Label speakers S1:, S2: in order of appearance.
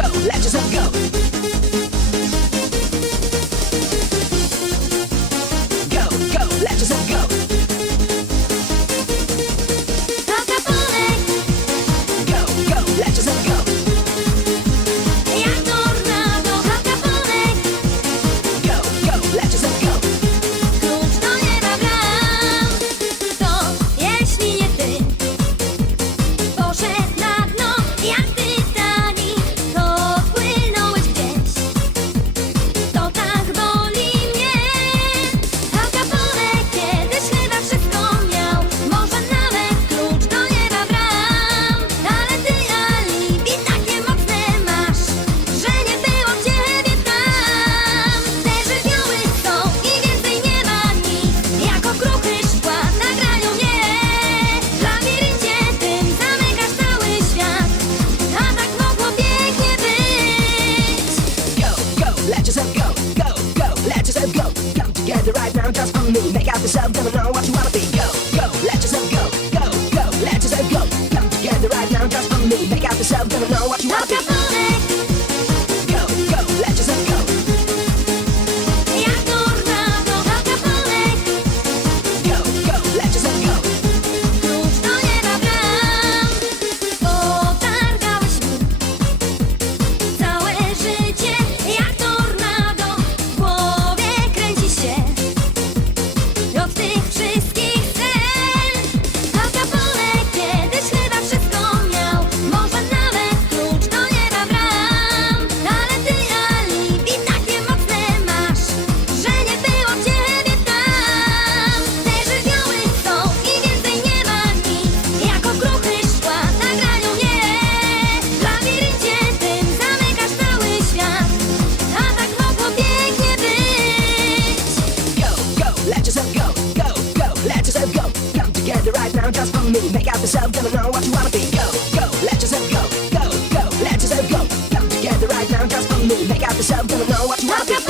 S1: go, let yourself go. let yourself go, go, go, let yourself go. Come together right now, just for me. Make up yourself, don't know what you want. Make out the self, gonna know what you wanna be. Go, go, let yourself go. Go, go, let yourself go. Come together right now, just for me. Make out the self, gonna know what you wanna be.